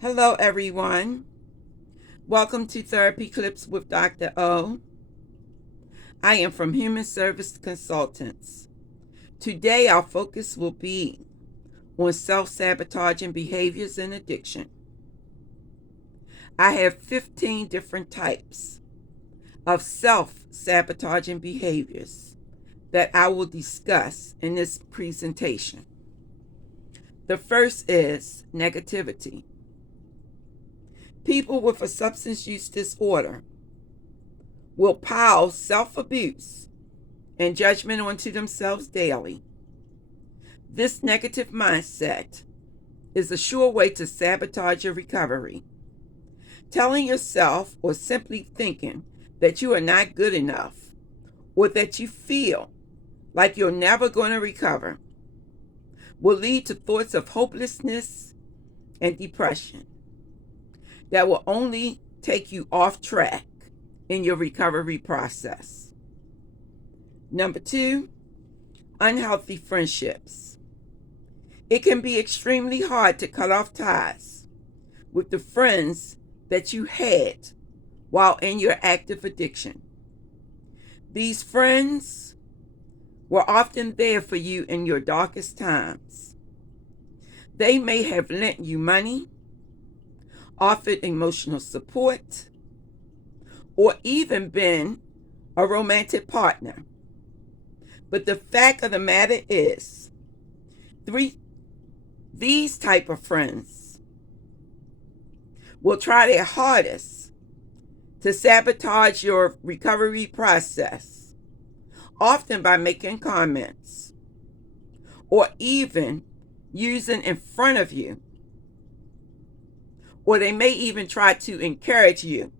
Hello, everyone. Welcome to Therapy Clips with Dr. O. I am from Human Service Consultants. Today, our focus will be on self-sabotaging behaviors and addiction. I have 15 different types of self-sabotaging behaviors that I will discuss in this presentation. The first is negativity. People with a substance use disorder will pile self-abuse and judgment onto themselves daily. This negative mindset is a sure way to sabotage your recovery. Telling yourself or simply thinking that you are not good enough or that you feel like you're never going to recover will lead to thoughts of hopelessness and depression that will only take you off track in your recovery process. Number 2, unhealthy friendships. It can be extremely hard to cut off ties with the friends that you had while in your active addiction. These friends were often there for you in your darkest times. They may have lent you money, offered emotional support, or even been a romantic partner. But the fact of the matter is, these type of friends will try their hardest to sabotage your recovery process, often by making comments or even using in front of you, or they may even try to encourage you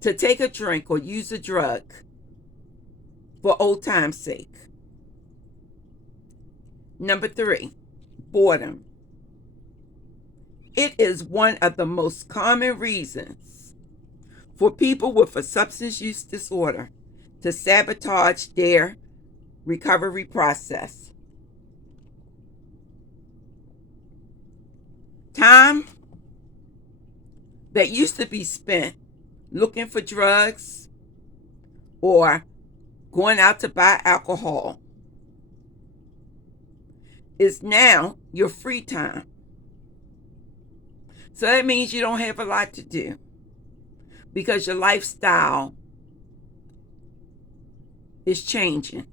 to take a drink or use a drug for old time's sake. Number 3, boredom. It is one of the most common reasons for people with a substance use disorder to sabotage their recovery process. Time that used to be spent looking for drugs or going out to buy alcohol is now your free time. So that means you don't have a lot to do because your lifestyle is changing.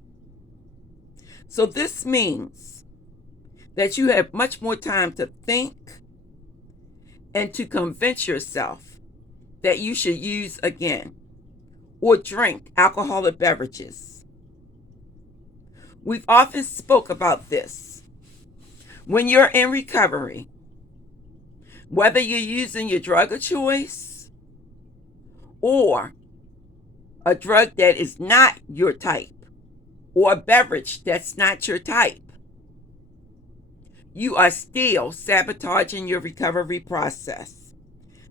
So this means that you have much more time to think and to convince yourself that you should use again or drink alcoholic beverages. We've often spoke about this. When you're in recovery, whether you're using your drug of choice or a drug that is not your type or a beverage that's not your type, you are still sabotaging your recovery process,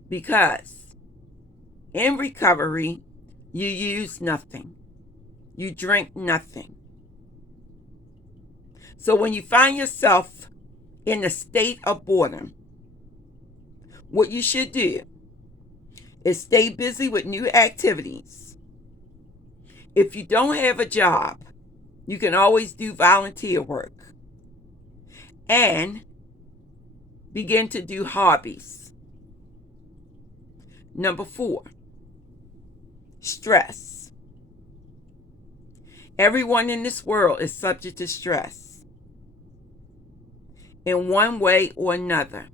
because in recovery, you use nothing. You drink nothing. So when you find yourself in a state of boredom, what you should do is stay busy with new activities. If you don't have a job, you can always do volunteer work and begin to do hobbies. Number 4, stress. Everyone in this world is subject to stress in one way or another.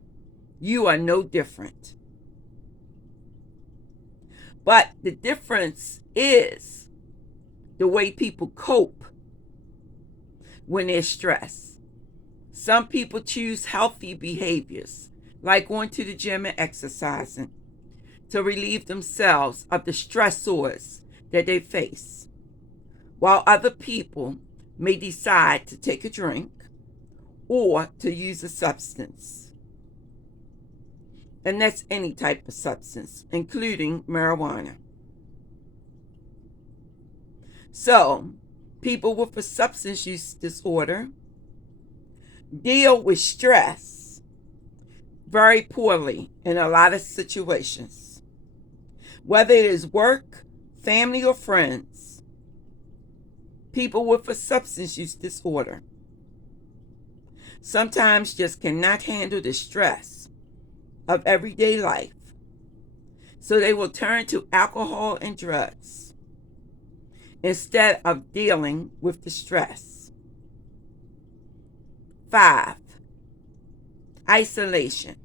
You are no different. But the difference is the way people cope when they're stressed. Some people choose healthy behaviors, like going to the gym and exercising, to relieve themselves of the stressors that they face, while other people may decide to take a drink or to use a substance. And that's any type of substance, including marijuana. So, people with a substance use disorder deal with stress very poorly in a lot of situations, whether it is work, family, or friends. People with a substance use disorder sometimes just cannot handle the stress of everyday life, so they will turn to alcohol and drugs instead of dealing with the stress. 5. Isolation.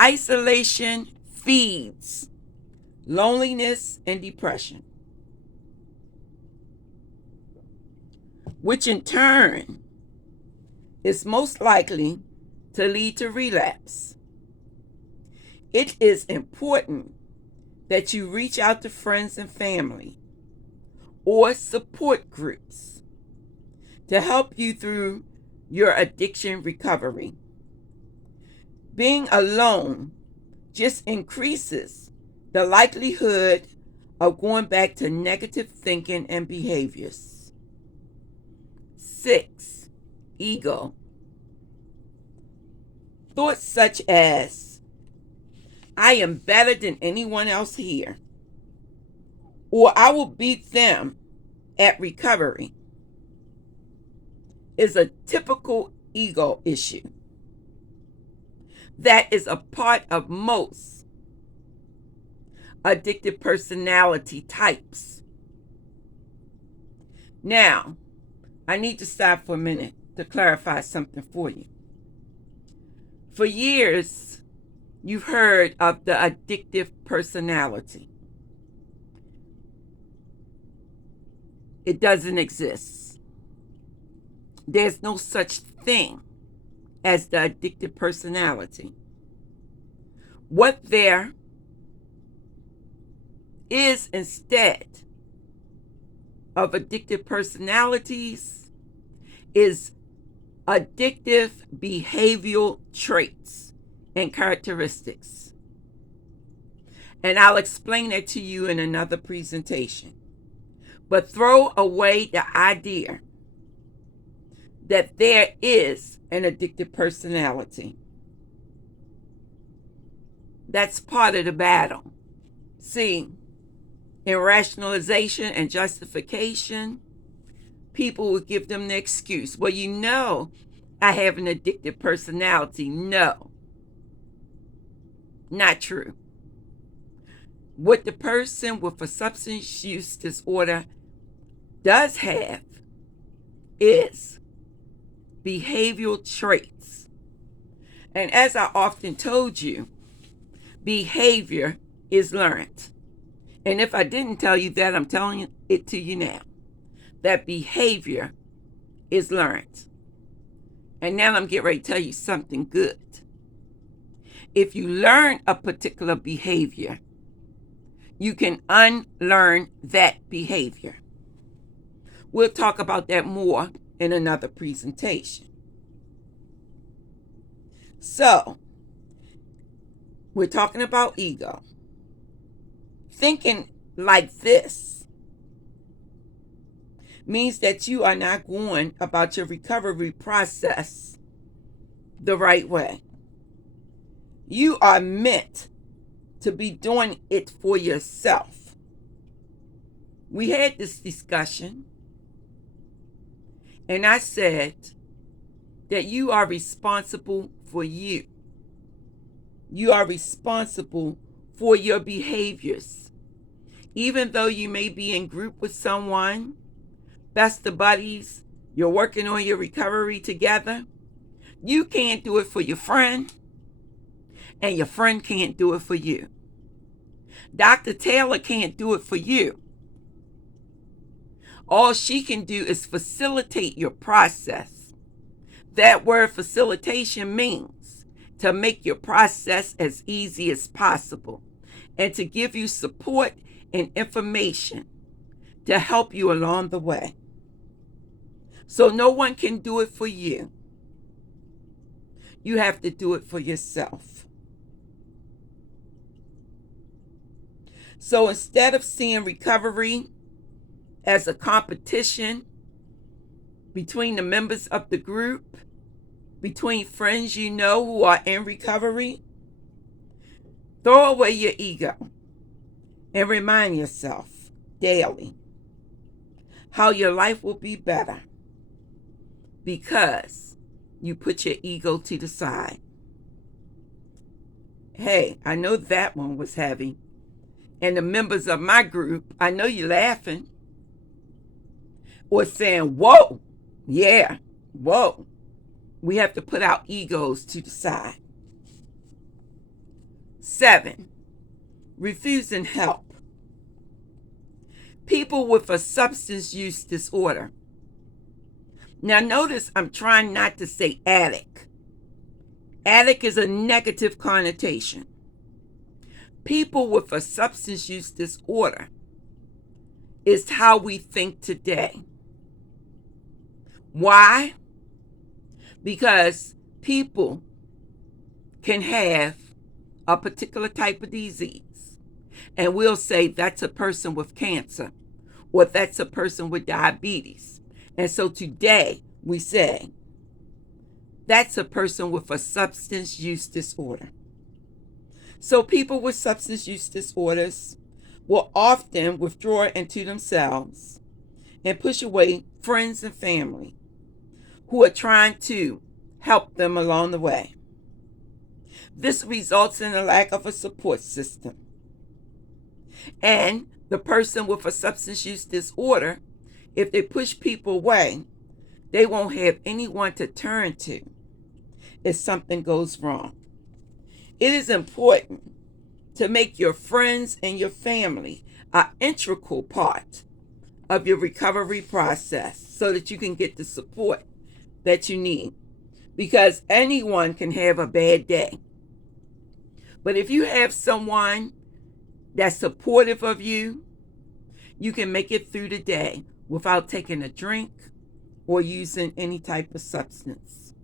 Isolation feeds loneliness and depression, which in turn is most likely to lead to relapse. It is important that you reach out to friends and family or support groups to help you through your addiction recovery. Being alone just increases the likelihood of going back to negative thinking and behaviors. 6. Ego. Thoughts such as, I am better than anyone else here, or I will beat them at recovery, is a typical ego issue that is a part of most addictive personality types. Now, I need to stop for a minute to clarify something for you. For years, you've heard of the addictive personality. It doesn't exist. There's no such thing as the addictive personality. What there is instead of addictive personalities is addictive behavioral traits and characteristics. And I'll explain that to you in another presentation. But throw away the idea that there is an addictive personality. That's part of the battle. See, in rationalization and justification, people will give them the excuse. Well, you know, I have an addictive personality. No, not true. What the person with a substance use disorder does have is behavioral traits. And as I often told you, behavior is learned. And if I didn't tell you that, I'm telling it to you now. That behavior is learned. And now I'm getting ready to tell you something good. If you learn a particular behavior, you can unlearn that behavior. We'll talk about that more in another presentation. So, we're talking about ego. Thinking like this means that you are not going about your recovery process the right way. You are meant to be doing it for yourself. We had this discussion, and I said that you are responsible for you. You are responsible for your behaviors. Even though you may be in group with someone, best of buddies, you're working on your recovery together, you can't do it for your friend, and your friend can't do it for you. Dr. Taylor can't do it for you. All she can do is facilitate your process. That word facilitation means to make your process as easy as possible and to give you support and information to help you along the way. So no one can do it for you. You have to do it for yourself. So instead of seeing recovery as a competition between the members of the group, between friends you know who are in recovery, throw away your ego and remind yourself daily how your life will be better because you put your ego to the side. Hey, I know that one was heavy. And the members of my group, I know you're laughing or saying, whoa, yeah, whoa. We have to put our egos to the side. 7, refusing help. People with a substance use disorder. Now notice I'm trying not to say addict. Addict is a negative connotation. People with a substance use disorder is how we think today. Why? Because people can have a particular type of disease, and we'll say that's a person with cancer, or that's a person with diabetes. And so today we say that's a person with a substance use disorder. So people with substance use disorders will often withdraw into themselves and push away friends and family who are trying to help them along the way. This results in a lack of a support system. And the person with a substance use disorder, if they push people away, they won't have anyone to turn to if something goes wrong. It is important to make your friends and your family an integral part of your recovery process so that you can get the support that you need. Because anyone can have a bad day. But if you have someone that's supportive of you, you can make it through the day without taking a drink or using any type of substance.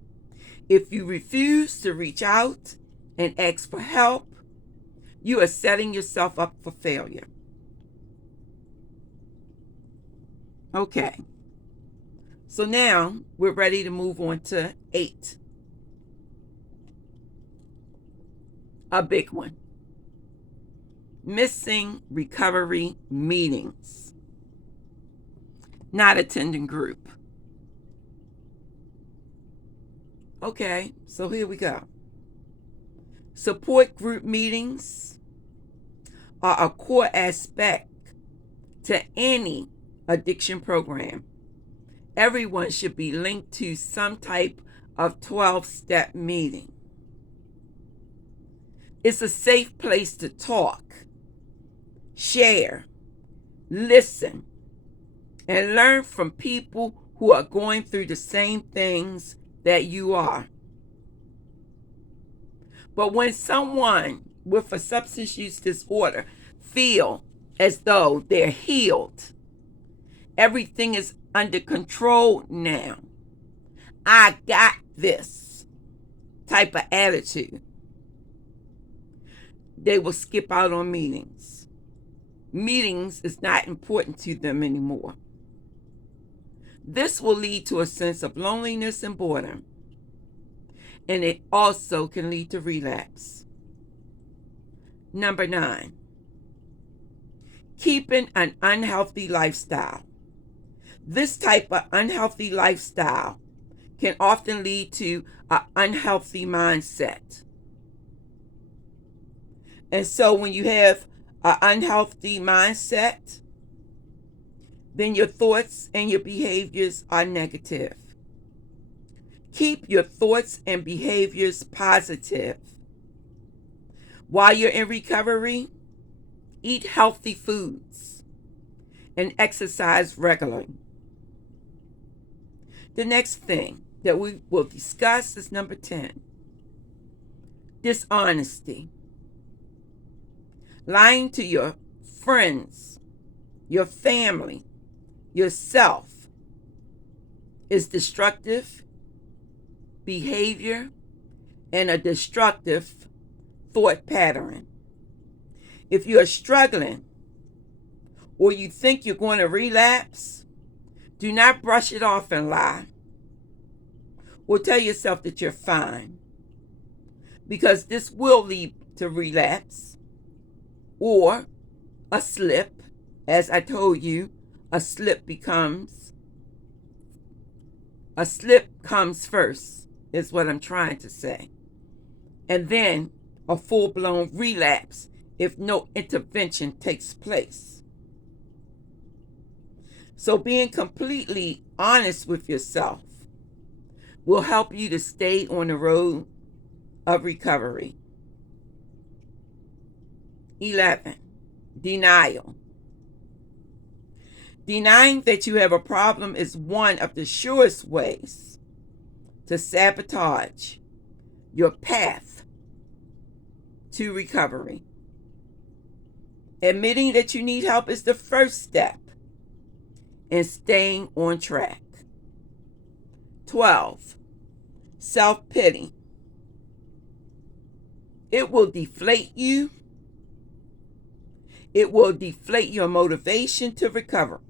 If you refuse to reach out and ask for help, you are setting yourself up for failure. Okay. So now we're ready to move on to 8. A big one. Missing recovery meetings. Not attending group. Okay, so here we go. Support group meetings are a core aspect to any addiction program. Everyone should be linked to some type of 12-step meeting. It's a safe place to talk, share, listen, and learn from people who are going through the same things that you are. But when someone with a substance use disorder feel as though they're healed, everything is under control now, I got this type of attitude, they will skip out on meetings. Meetings is not important to them anymore. This will lead to a sense of loneliness and boredom, and it also can lead to relapse. Number 9, keeping an unhealthy lifestyle. This type of unhealthy lifestyle can often lead to an unhealthy mindset. And so when you have an unhealthy mindset, then your thoughts and your behaviors are negative. Keep your thoughts and behaviors positive. While you're in recovery, eat healthy foods and exercise regularly. The next thing that we will discuss is number 10, dishonesty. Lying to your friends, your family, yourself is destructive behavior and a destructive thought pattern. If you are struggling or you think you're going to relapse, do not brush it off and lie. or tell yourself that you're fine, because this will lead to relapse or a slip. As I told you, a slip comes first, is what I'm trying to say. And then a full-blown relapse if no intervention takes place. So being completely honest with yourself will help you to stay on the road of recovery. 11. Denial. Denying that you have a problem is one of the surest ways to sabotage your path to recovery. Admitting that you need help is the first step in staying on track. 12. Self-pity. It will deflate you. It will deflate your motivation to recover.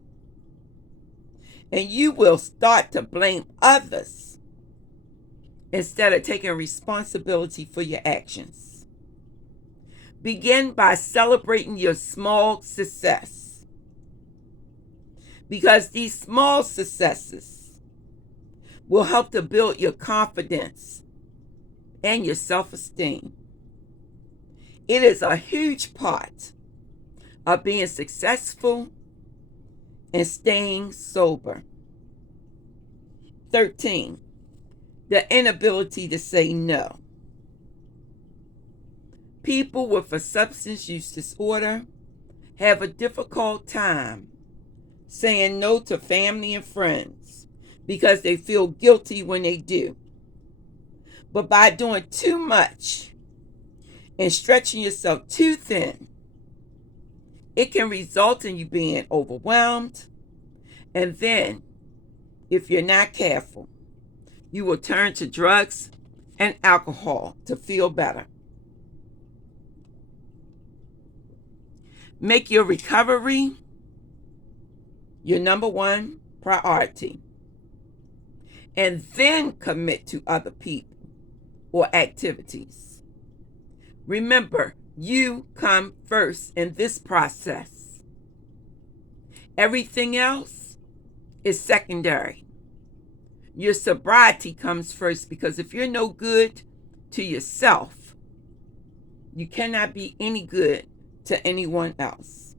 And you will start to blame others instead of taking responsibility for your actions. Begin by celebrating your small success, because these small successes will help to build your confidence and your self-esteem. It is a huge part of being successful and staying sober. 13. The inability to say no. People with a substance use disorder have a difficult time saying no to family and friends because they feel guilty when they do. But by doing too much and stretching yourself too thin, it can result in you being overwhelmed, and then, if you're not careful, you will turn to drugs and alcohol to feel better. Make your recovery your number one priority, and then commit to other people or activities. Remember, you come first in this process. Everything else is secondary. Your sobriety comes first, because if you're no good to yourself, you cannot be any good to anyone else.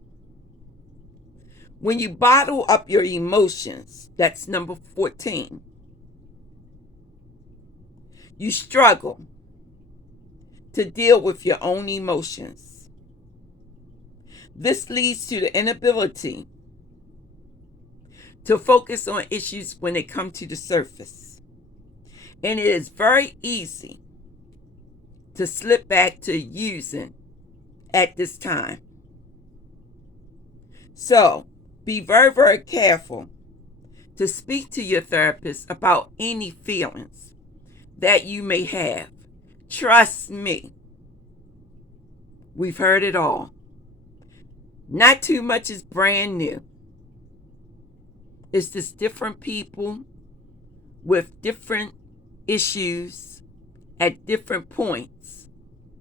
When you bottle up your emotions, that's number 14, you struggle to deal with your own emotions. This leads to the inability to focus on issues when they come to the surface. And it is very easy to slip back to using at this time. So, be very, very careful to speak to your therapist about any feelings that you may have. Trust me, we've heard it all. Not too much is brand new. It's just different people with different issues at different points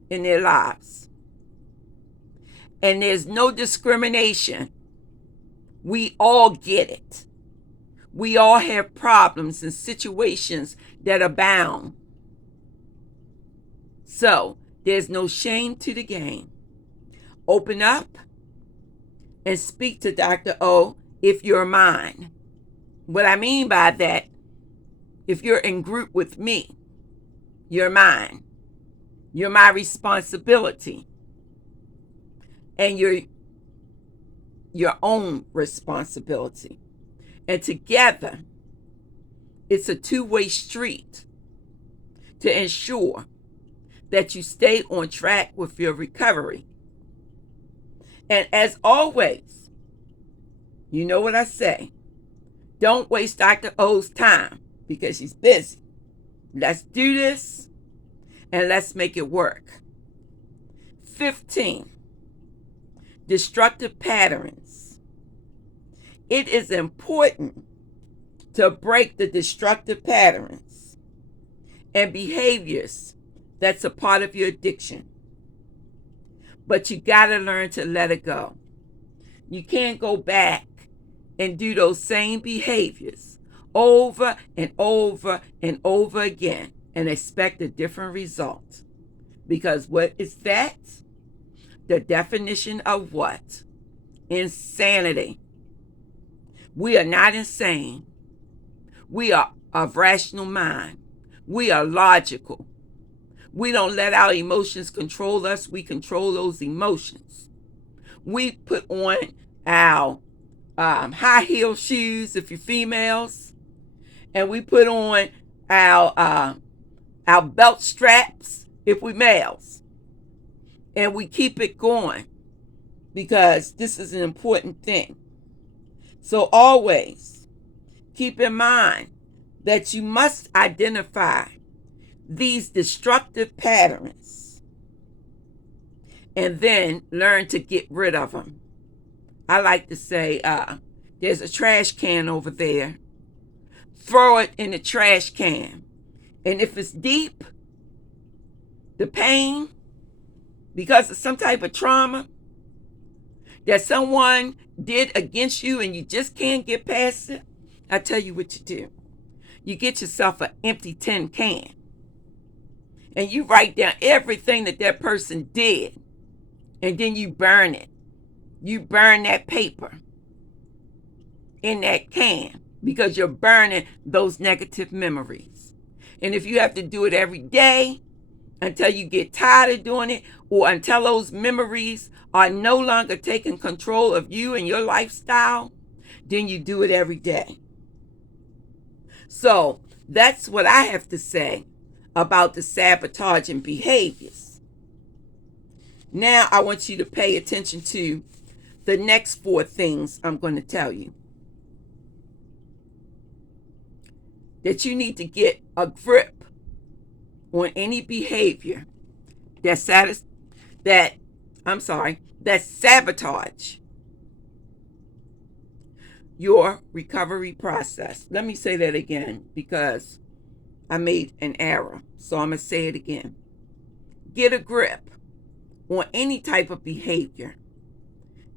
in their lives. And there's no discrimination. We all get it. We all have problems and situations that abound. So, there's no shame to the game. Open up and speak to Dr. O if you're mine. What I mean by that, if you're in group with me, you're mine. You're my responsibility. And you're your own responsibility. And together, it's a two-way street to ensure that you stay on track with your recovery. And as always, you know what I say, don't waste Dr. O's time because she's busy. Let's do this and let's make it work. 15. Destructive patterns. It is important to break the destructive patterns and behaviors that's a part of your addiction. But you got to learn to let it go. You can't go back and do those same behaviors over and over and over again and expect a different result. Because what is that? The definition of what? Insanity. We are not insane. We are of rational mind. We are logical. We don't let our emotions control us. We control those emotions. We put on our high heel shoes if you're females, and we put on our belt straps if we're males, and we keep it going because this is an important thing. So always keep in mind that you must identify these destructive patterns and then learn to get rid of them. I like to say, there's a trash can over there. Throw it in the trash can. And if it's deep, the pain, because of some type of trauma that someone did against you and you just can't get past it, I tell you what you do. You get yourself an empty tin can. And you write down everything that person did. And then you burn it. You burn that paper in that can because you're burning those negative memories. And if you have to do it every day until you get tired of doing it, or until those memories are no longer taking control of you and your lifestyle, then you do it every day. So that's what I have to say about the sabotaging behaviors. Now I want you to pay attention to the next 4 things I'm going to tell you. That you need to get a grip on any behavior that sabotage your recovery process. Let me say that again because I made an error. So I'm going to say it again. Get a grip on any type of behavior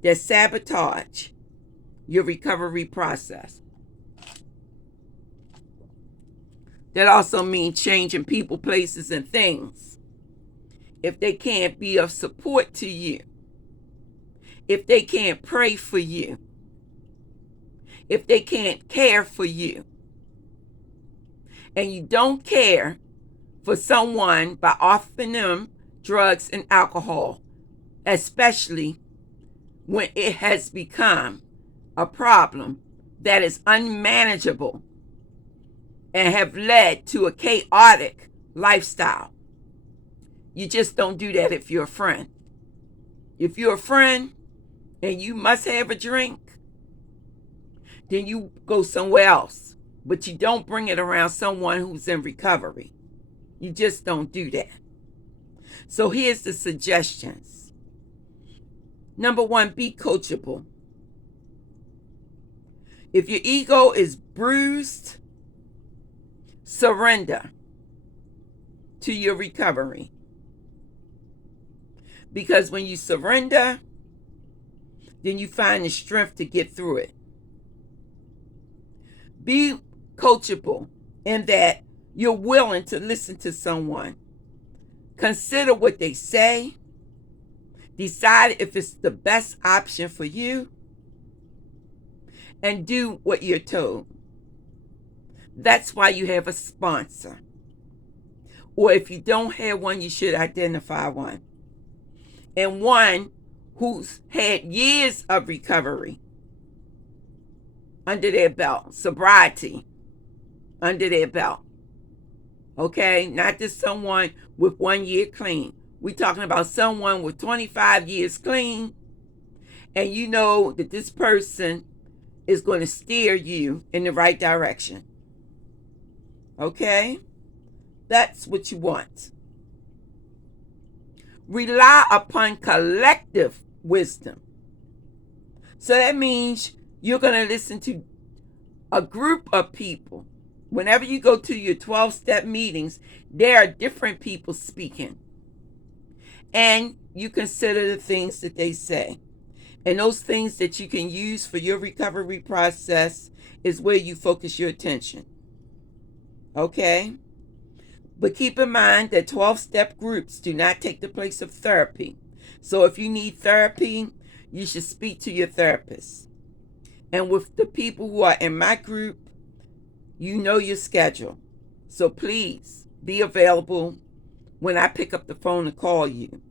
that sabotage your recovery process. That also means changing people, places, and things. If they can't be of support to you, if they can't pray for you, if they can't care for you, and you don't care for someone by offering them drugs and alcohol, especially when it has become a problem that is unmanageable and have led to a chaotic lifestyle. You just don't do that if you're a friend. If you're a friend and you must have a drink, then you go somewhere else. But you don't bring it around someone who's in recovery. You just don't do that. So here's the suggestions. Number 1, be coachable. If your ego is bruised, surrender to your recovery. Because when you surrender, then you find the strength to get through it. Be coachable in that you're willing to listen to someone. Consider what they say. Decide if it's the best option for you. And do what you're told. That's why you have a sponsor. Or if you don't have one, you should identify one. And one who's had years of recovery under their belt, sobriety under their belt. Okay? Not just someone with 1 year clean. We're talking about someone with 25 years clean, and you know that this person is going to steer you in the right direction. Okay? That's what you want. Rely upon collective wisdom. So that means you're going to listen to a group of people whenever you go to your 12-step meetings, there are different people speaking. And you consider the things that they say. And those things that you can use for your recovery process is where you focus your attention. Okay? But keep in mind that 12-step groups do not take the place of therapy. So if you need therapy, you should speak to your therapist. And with the people who are in my group, you know your schedule. So please be available when I pick up the phone and call you.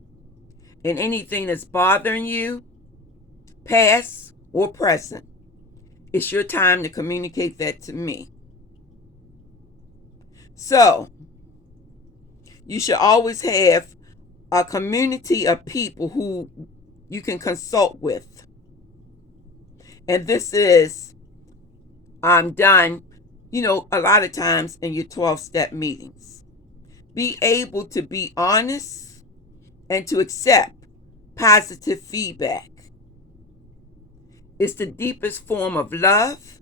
And anything that's bothering you, past or present, it's your time to communicate that to me. So, you should always have a community of people who you can consult with. And this is done, a lot of times in your 12-step meetings. Be able to be honest and to accept positive feedback. It's the deepest form of love,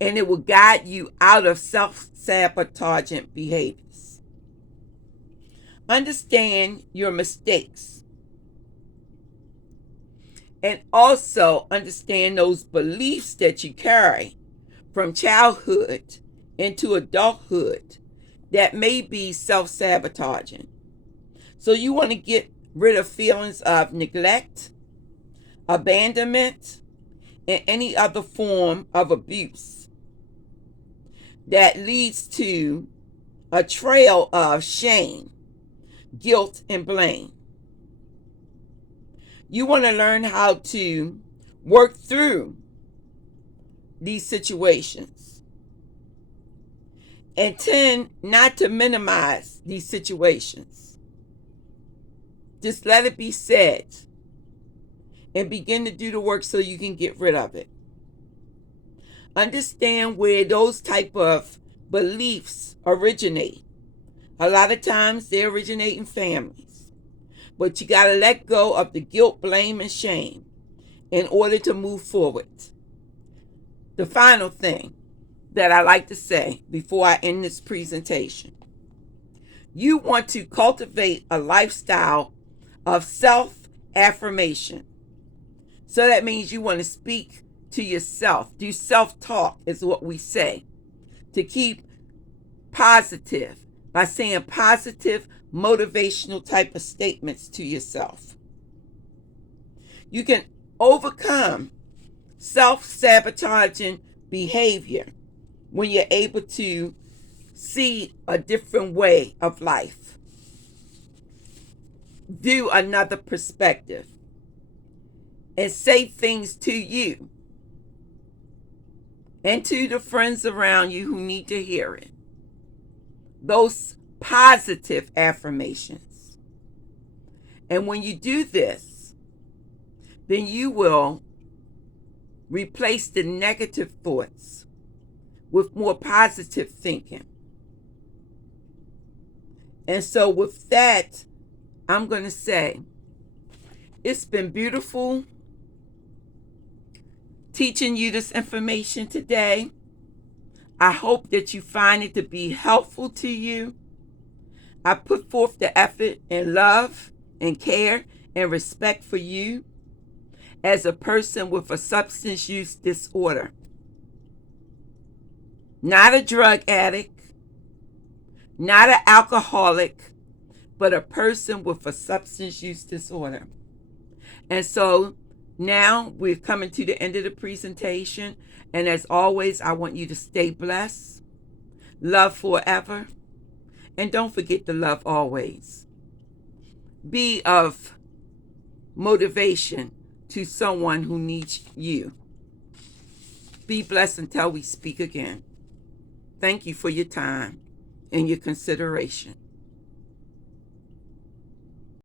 and it will guide you out of self-sabotaging behaviors. Understand your mistakes, and also understand those beliefs that you carry from childhood into adulthood that may be self-sabotaging. So you want to get rid of feelings of neglect, abandonment, and any other form of abuse that leads to a trail of shame, guilt, and blame. You want to learn how to work through these situations and tend not to minimize these situations. Just let it be said and begin to do the work so you can get rid of it. Understand where those type of beliefs originate. A lot of times they originate in families. But you got to let go of the guilt, blame, and shame in order to move forward. The final thing that I like to say before I end this presentation. You want to cultivate a lifestyle of self-affirmation. So that means you want to speak to yourself. Do self-talk is what we say. To keep positive by saying positive, motivational type of statements to yourself. You can overcome self-sabotaging behavior when you're able to see a different way of life. Do another perspective. And say things to you and to the friends around you who need to hear it. Those positive affirmations. And when you do this, then you will replace the negative thoughts with more positive thinking. And so with that, I'm going to say, it's been beautiful teaching you this information today. I hope that you find it to be helpful to you. I put forth the effort and love and care and respect for you as a person with a substance use disorder. Not a drug addict, not an alcoholic, but a person with a substance use disorder. And so now we're coming to the end of the presentation. And as always, I want you to stay blessed, love forever, and don't forget to love always. Be of motivation to someone who needs you. Be blessed until we speak again. Thank you for your time and your consideration.